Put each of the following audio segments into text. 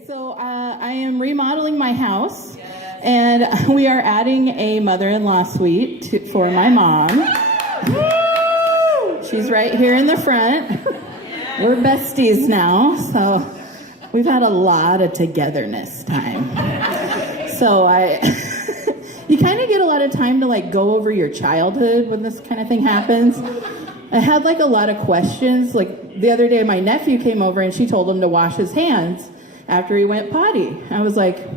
Okay, so I am remodeling my house, and we are adding a mother-in-law suite for my mom. She's right here in the front. We're besties now, so we've had a lot of togetherness time. So you kind of get a lot of time to like go over your childhood when this kind of thing happens. I had like a lot of questions. Like the other day, my nephew came over and she told him to wash his hands after he went potty. I was like,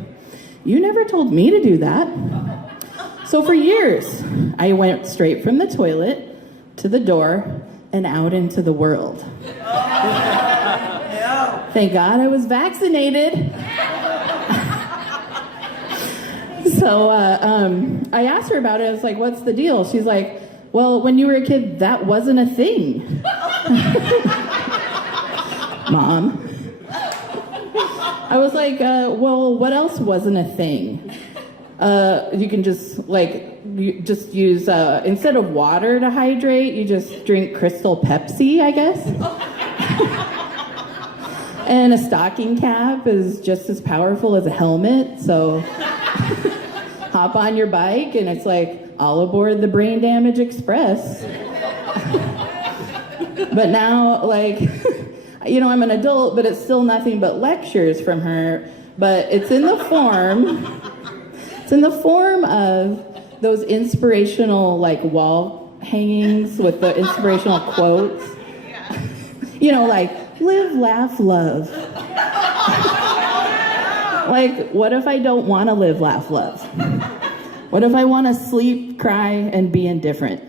you never told me to do that. So for years, I went straight from the toilet to the door and out into the world. Thank God I was vaccinated. So I asked her about it. I was like, what's the deal? She's like, well, when you were a kid, that wasn't a thing. Mom. I was like, well, what else wasn't a thing? You can just use, instead of water to hydrate, you just drink Crystal Pepsi, I guess. And a stocking cap is just as powerful as a helmet, so hop on your bike and it's like, all aboard the Brain Damage Express. But now, like, you know, I'm an adult, but it's still nothing but lectures from her. But it's in the form of those inspirational, like, wall hangings with the inspirational quotes. You know, like, live, laugh, love. Like, what if I don't want to live, laugh, love? What if I want to sleep, cry, and be indifferent?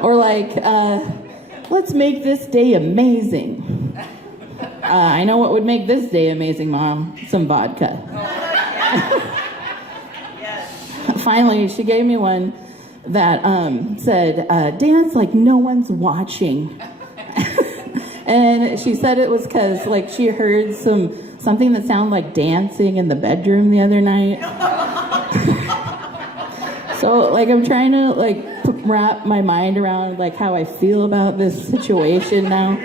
Or like, let's make this day amazing. I know what would make this day amazing, Mom. Some vodka. Finally, she gave me one that said, dance like no one's watching. And she said it was because like she heard something that sounded like dancing in the bedroom the other night. So like I'm trying to like wrap my mind around like how I feel about this situation now.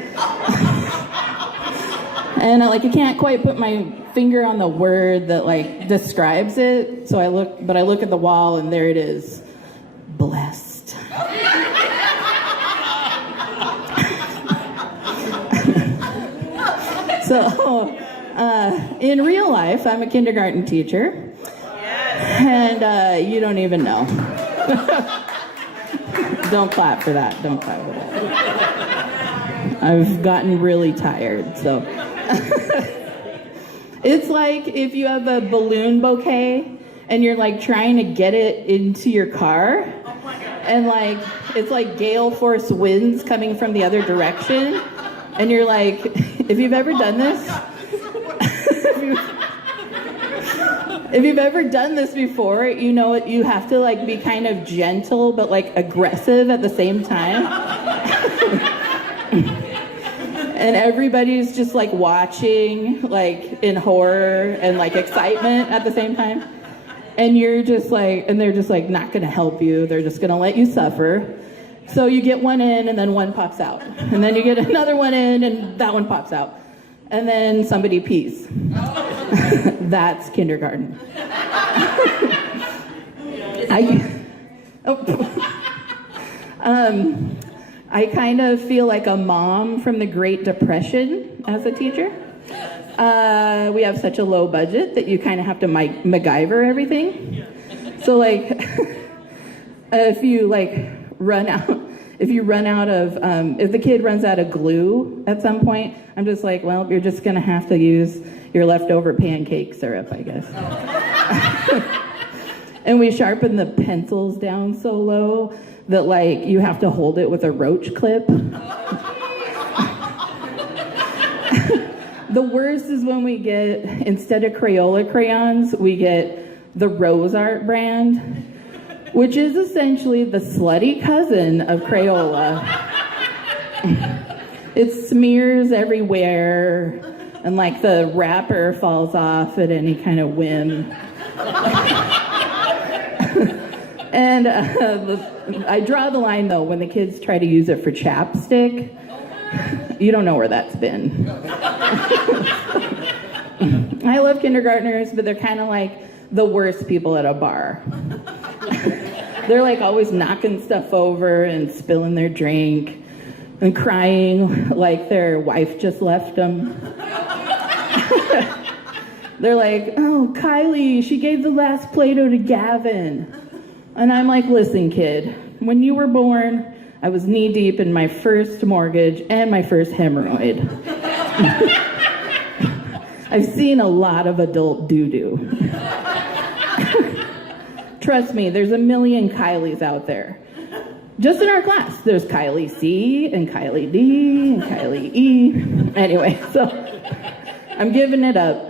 And like I can't quite put my finger on the word that like describes it. So I look at the wall and there it is. Blessed. So in real life, I'm a kindergarten teacher, and you don't even know. Don't clap for that. Don't clap for that. I've gotten really tired, so. It's like if you have a balloon bouquet and you're like trying to get it into your car, and like it's like gale force winds coming from the other direction, and you're like, if you've ever done this, if you've ever done this before, you know you have to like be kind of gentle but like aggressive at the same time. And everybody's just like watching like in horror and like excitement at the same time. And you're just like, and they're just like not gonna help you. They're just gonna let you suffer. So you get one in and then one pops out. And then you get another one in and that one pops out. And then somebody pees. That's kindergarten. I kind of feel like a mom from the Great Depression as a teacher. We have such a low budget that you kind of have to MacGyver everything. So like, if you run out of, if the kid runs out of glue at some point, I'm just like, well, you're just gonna have to use your leftover pancake syrup, I guess. And we sharpen the pencils down so low that like you have to hold it with a roach clip. The worst is when we get, instead of Crayola crayons, we get the Rose Art brand, which is essentially the slutty cousin of Crayola. It smears everywhere, and like the wrapper falls off at any kind of whim. And I draw the line though, when the kids try to use it for chapstick, you don't know where that's been. I love kindergartners, but they're kind of like the worst people at a bar. They're like always knocking stuff over and spilling their drink and crying like their wife just left them. They're like, oh, Kylie, she gave the last Play-Doh to Gavin. And I'm like, listen, kid, when you were born, I was knee-deep in my first mortgage and my first hemorrhoid. I've seen a lot of adult doo-doo. Trust me, there's a million Kylies out there. Just in our class, there's Kylie C and Kylie D and Kylie E. Anyway, so I'm giving it up.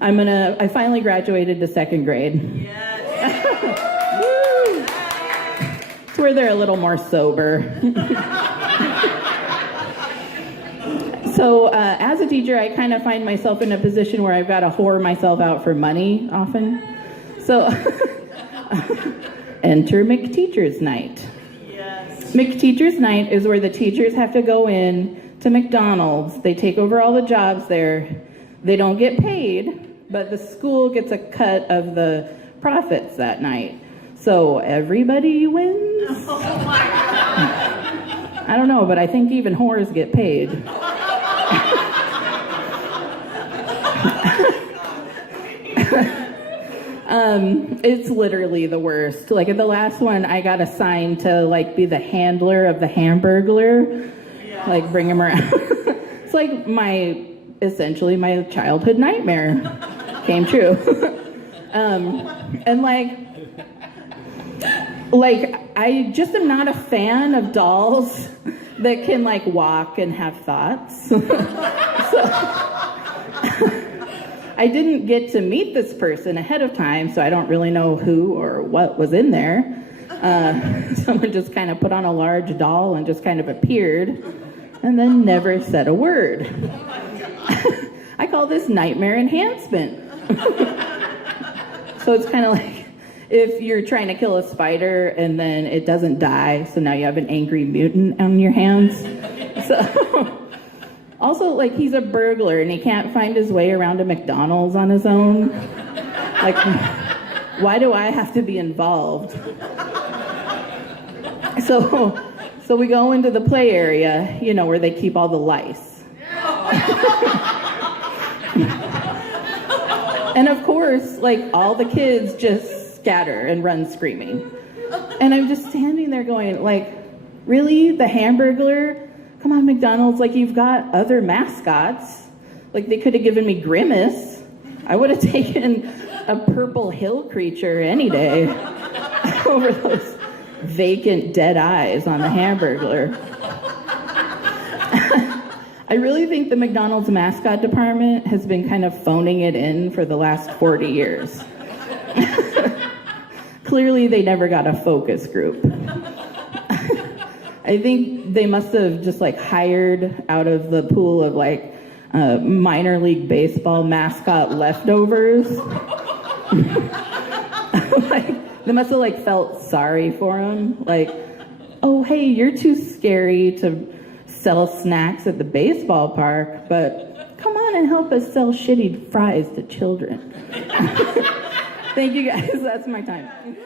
I finally graduated to second grade. Yes. Woo! It's where they're a little more sober. So as a teacher, I kind of find myself in a position where I've got to whore myself out for money often. So enter McTeacher's night. Yes. McTeacher's night is where the teachers have to go in to McDonald's. They take over all the jobs there. They don't get paid, but the school gets a cut of the profits that night. So everybody wins. Oh my God. I don't know, but I think even whores get paid. It's literally the worst. Like at the last one, I got assigned to like be the handler of the Hamburglar, yes. Like bring him around. It's like essentially my childhood nightmare came true. And like I just am not a fan of dolls that can like walk and have thoughts. I didn't get to meet this person ahead of time, so I don't really know who or what was in there. Someone just kind of put on a large doll and just kind of appeared and then never said a word. I call this nightmare enhancement. So it's kind of like if you're trying to kill a spider and then it doesn't die, so now you have an angry mutant on your hands. So also, like, he's a burglar and he can't find his way around a McDonald's on his own. Like, why do I have to be involved? So we go into the play area, you know, where they keep all the lice. And of course, like, all the kids just scatter and run screaming. And I'm just standing there going, like, really? The Hamburglar? Come on, McDonald's, like, you've got other mascots. Like, they could have given me Grimace. I would have taken a purple hill creature any day over those vacant dead eyes on the Hamburglar. I really think the McDonald's mascot department has been kind of phoning it in for the last 40 years. Clearly, they never got a focus group. I think they must have just like hired out of the pool of like minor league baseball mascot leftovers. Like, they must have like felt sorry for him. Like, oh, hey, you're too scary to sell snacks at the baseball park, but come on and help us sell shitty fries to children. Thank you guys. That's my time.